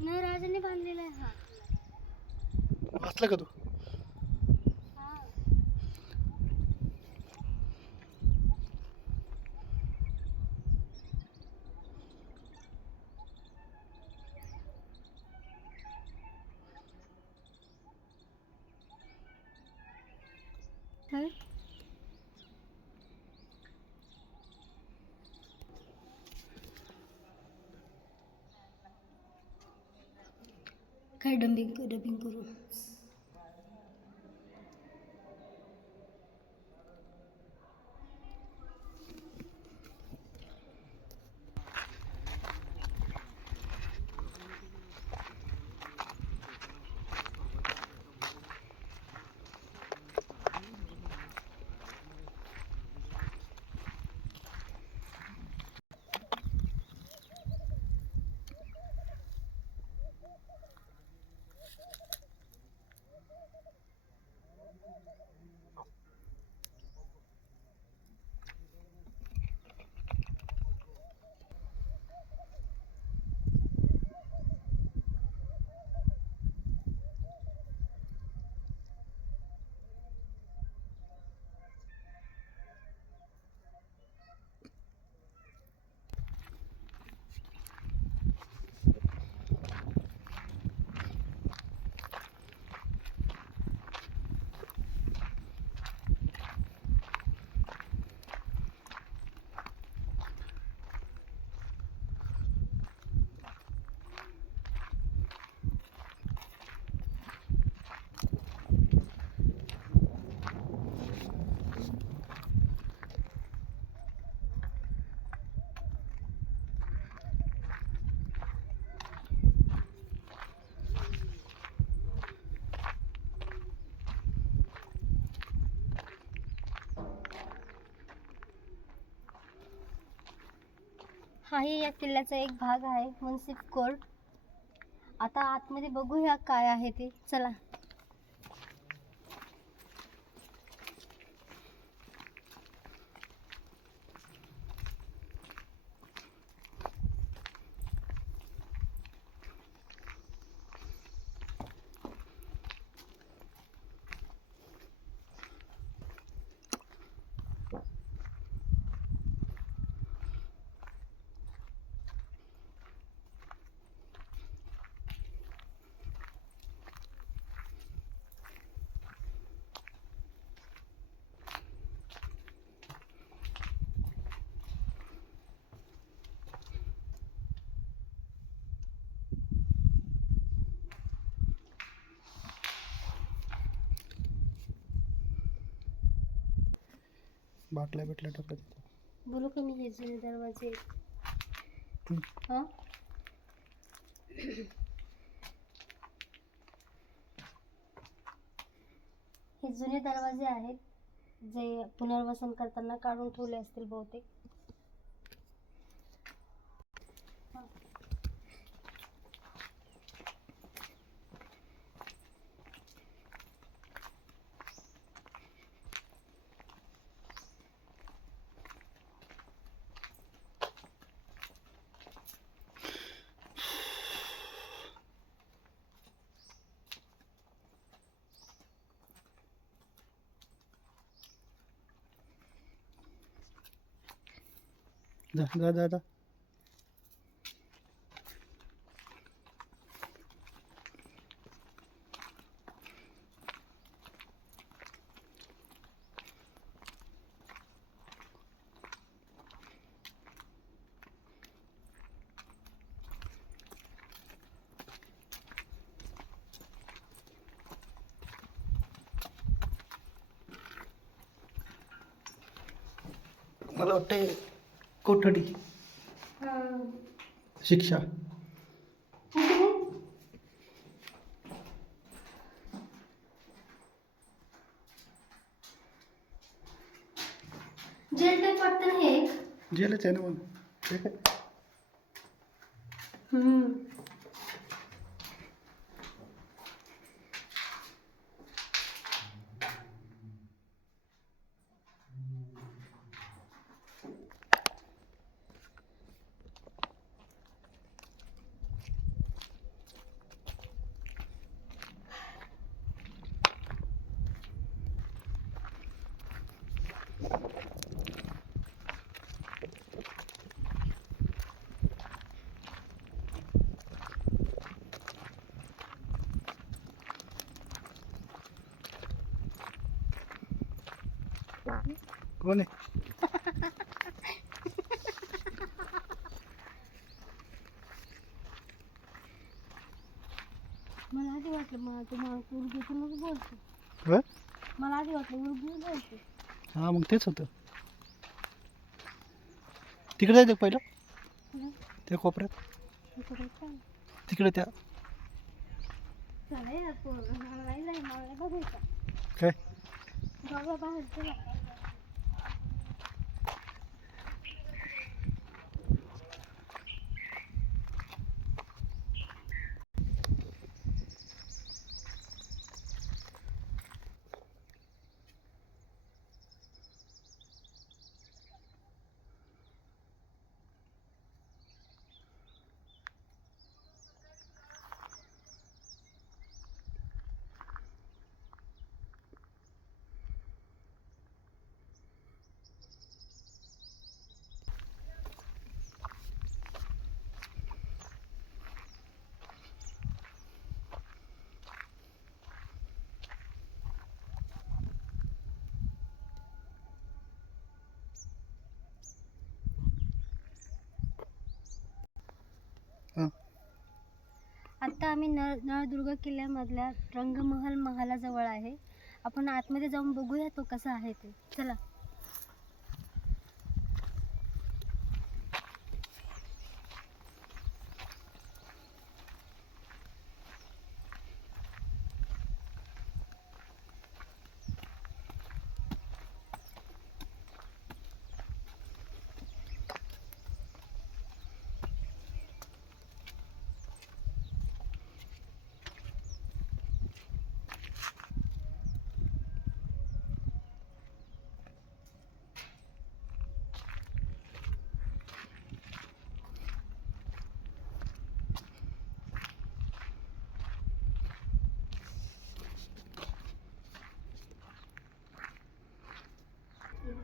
नाही राजाने बांधलेला आहे हा. वाचला का तू? डबिंग डबिंग करू हाही या किल्ल्याचा एक भाग आहे मुन्सिफ कोर्ट. आता आतमध्ये बघूया काय आहे ते. चला. बाटल्या बिटल्या टाकत बोलू का मी हे जुने दरवाजे. हा? हे जुने दरवाजे आहेत जे पुनर्वसन करताना काढून ठेवले असतील बहुतेक. जा जा जा जा. मला वाटतं कोठडी. शिक्षा. जेल टाईप वाटतं ना हे एक. जेलच आहे ना मग ठीक आहे हम्म. कोण आहे मला आधी वाटलं मला तू मला उर्दूतूनच बोलतो. हं? मला आधी वाटलं उर्दू बोलतो हा मग तेच होतं. तिकडे जायचं का पहिलं? हं? त्या कोपऱ्यात? इकडे काय तिकडे त्या? चला यार पोरं, मला नाही जाईल मला नाही बघायचं. काय? बाबा बाहेर चला. आत्ता आम्ही नळ नळदुर्ग किल्ल्यामधल्या रंगमहल महालाजवळ आहे. आपण आतमध्ये जाऊन बघूया तो कसा आहे ते. चला.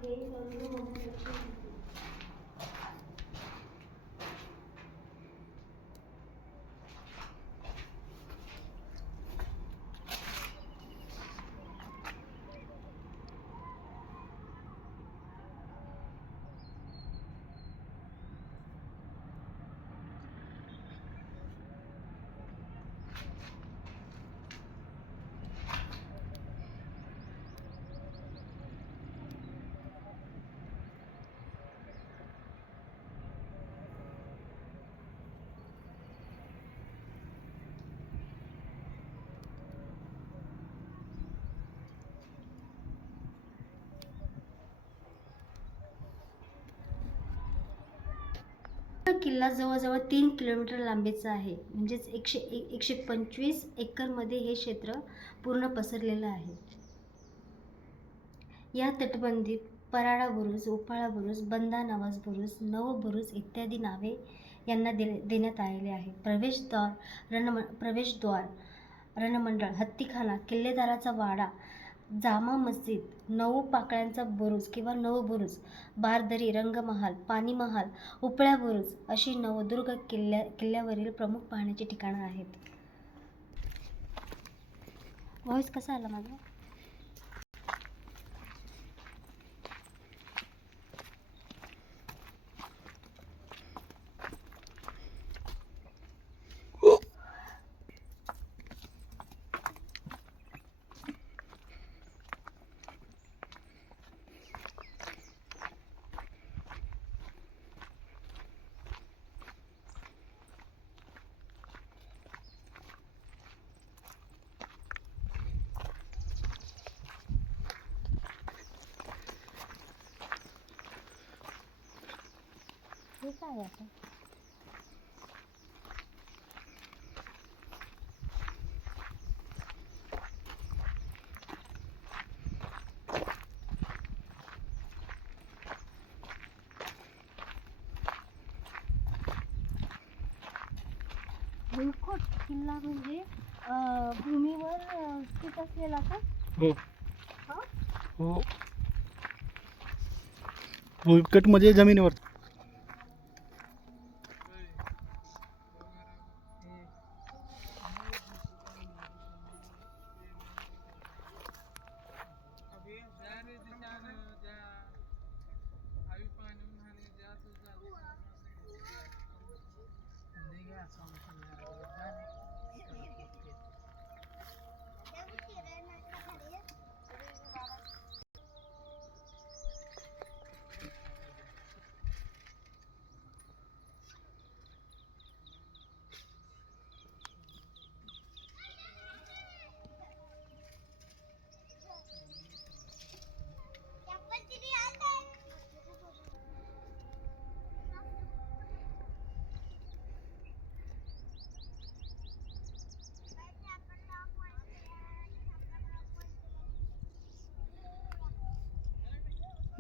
Kỹ thuật. किल्ला जवळजवळ तीन किलोमीटर लांबीचा आहे. म्हणजेच एकशे एक एकशे पंचवीस एकरमध्ये हे क्षेत्र पूर्ण पसरलेलं आहे. या तटबंदीत पराडा बुरुज उपाळा बुरुज बंदा नवाज बुरुज नव बुरुज इत्यादी नावे यांना दे देण्यात आलेले आहे. प्रवेशद्वार रणम प्रवेशद्वार रणमंडळ हत्तीखाना किल्लेदाराचा वाडा जामा मस्जिद नऊ पाकळ्यांचा बुरुज किंवा नऊ बुरुज बारदरी रंगमहाल पाणीमहाल उपळ्या बुरुज अशी नवदुर्ग किल्ल्या किल्ल्यावरील प्रमुख पाहण्याची ठिकाणं आहेत. व्हॉइस कसा आला माझा? हे काय आता? भुईकोट किल्ला म्हणजे अं, भूमीवर स्थित असलेला का? हो. हा? हो. भुईकट म्हणजे जमिनीवर.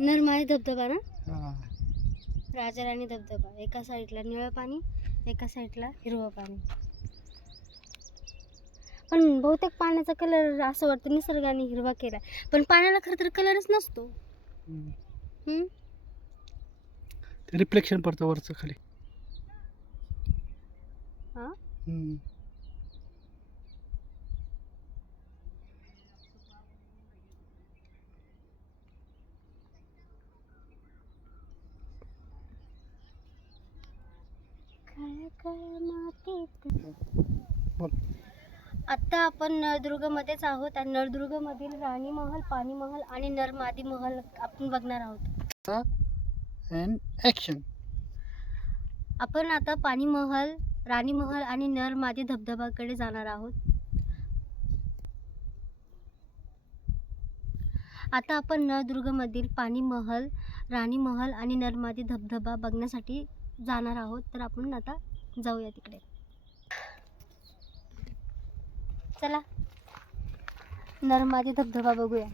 नरमादी धबधबा ना? राजा राणी धबधबा. एका साईडला निळं पाणी एका साईडला हिरवं पाणी. पण बहुतेक पाण्याचा कलर असं वाटतं निसर्गाने हिरवा केला पण पाण्याला खरं तर कलरच नसतो. रिफ्लेक्शन पडतं वरचं खाली. हा? हम्म. काळ्या काळ्या मातीत बोल आत्ता आपण नळदुर्गमध्येच आहोत आणि नळदुर्गमधील राणी महल पाणी महल आणि नरमादी महल आपण बघणार आहोत. ॲक्शन आपण आता पाणी महल राणी महल आणि नरमादी धबधबाकडे जाणार आहोत. आता आपण नळदुर्गमधील पाणी महल राणी महल आणि नरमादी धबधबा बघण्यासाठी जाणार आहोत. तर आपण आता जाऊया तिकडे. चला. नर्मादी धबधबा बघूया.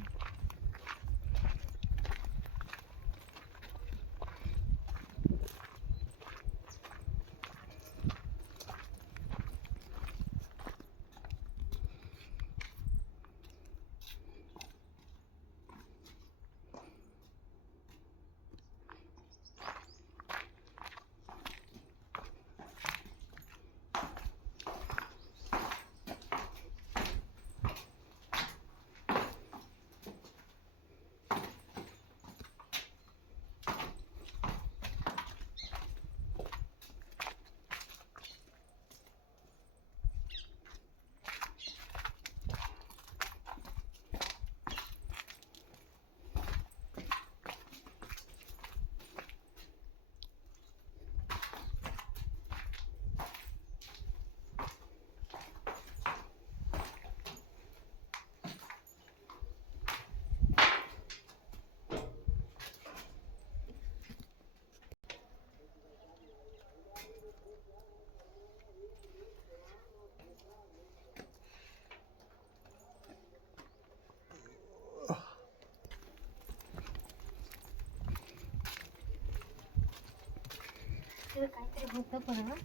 तिथं काहीतरी होतं पण हं.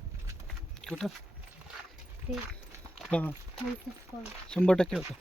कुठं? ते हां. शंभर टक्के होतं.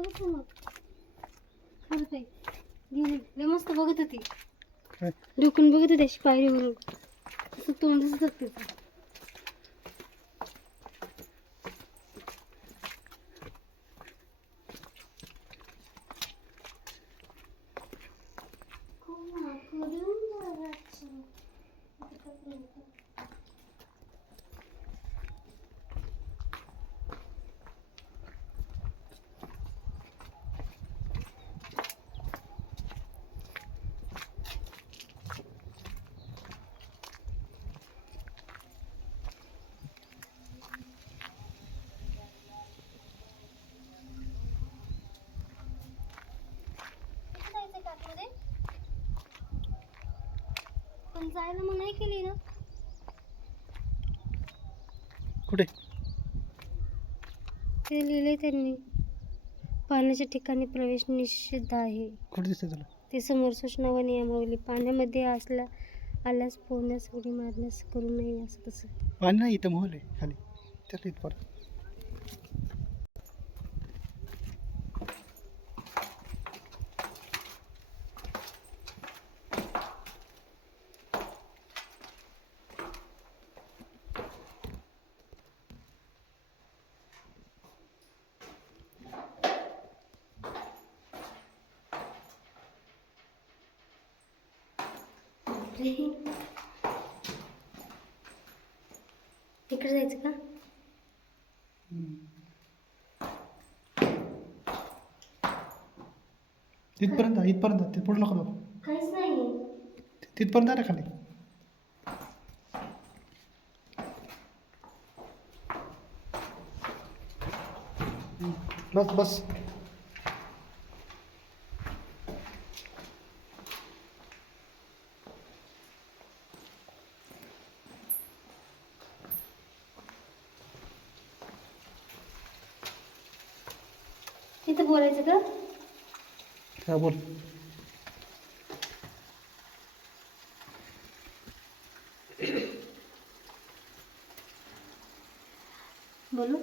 बघत मग खरंच आहे गेली लय मस्त बघत होती. डोकून बघत होती अशी पायरीवरून. असं तोंड तिचं. पण जायला मनाई केली ना. कुठे? ते लिहिले त्यांनी. पाण्याच्या ठिकाणी प्रवेश निषिद्ध आहे. कुठे दिसते तुला? ते समोर सूचना व नियमावली पाण्यामध्ये असल्या आल्यास पोहण्यास उडी मारण्यास करू नये असं तसं. पाणी नाही इथं मोहल आहे खाली. त्याला इथपर्यंत तिकडे जायचं का तिथपर्यंत इथपर्यंत ते पुढे नको जाऊ. काहीच नाही तिथपर्यंत आहे ना खाली. बस बस तिथं बोलायचं का? हा बोल. बोलू?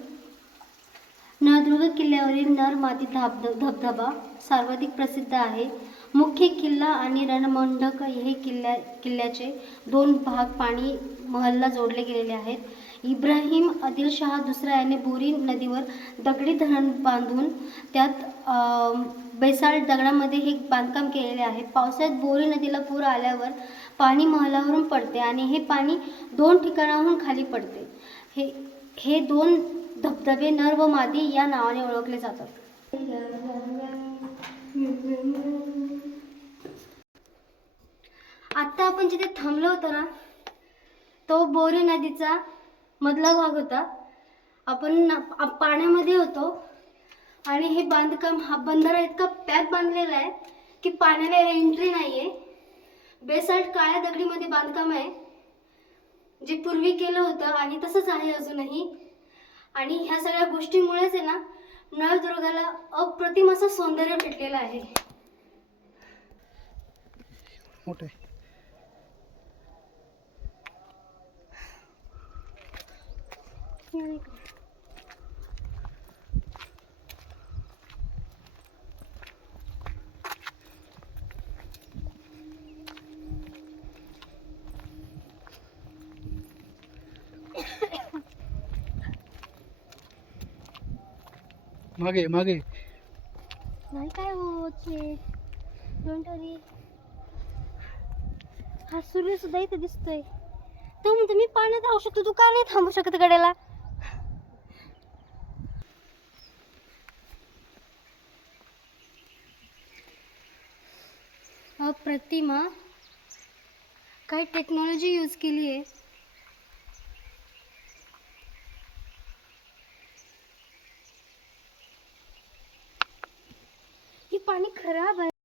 नळदुर्ग किल्ल्यावरील नर मादी धाब धबधबा सर्वाधिक प्रसिद्ध आहे. मुख्य किल्ला आणि रणमंडक हे किल्ल्या किल्ल्याचे दोन भाग पाणी महलला जोडले गेलेले आहेत. इब्राहिम आदिलशहा दुसरा याने बोरी नदीवर दगडी धरण बांधून त्यात बेसाळ बेसाल्ट दगडामध्ये हे बांधकाम केलेले आहे. पावसाळ्यात बोरी नदीला पूर आल्यावर पाणी महालावरून पडते आणि हे पाणी दोन ठिकाणाहून खाली पडते. हे हे दोन धबधबे नर व मादी या नावाने ओळखले जातात. आत्ता आपण जिथे थांबलो होतो ना तो बोरी नदीचा मधला भाग होता. आपण पाण्यामध्ये होतो. आणि हे बांधकाम हा बंधारा इतका पॅक बांधलेला आहे की पाण्याला एंट्री नाही आहे बेसाल्ट काळ्या दगडीमध्ये बांधकाम आहे. जे पूर्वी केलं होतं आणि तसंच आहे अजूनही. आणि ह्या सगळ्या गोष्टीमुळेच आहे ना नळदुर्गाला अप्रतिम असं सौंदर्य भेटलेलं आहे. मोठे आहे. मागे मागे. नाही काय होते हा सूर्य सुद्धा इथे दिसतोय. तो म्हणतो मी पाण्यात राहू शकतो तू का नाही थांबू शकत गड्याला? प्रतिमा काय टेक्नॉलॉजी यूज केली आहे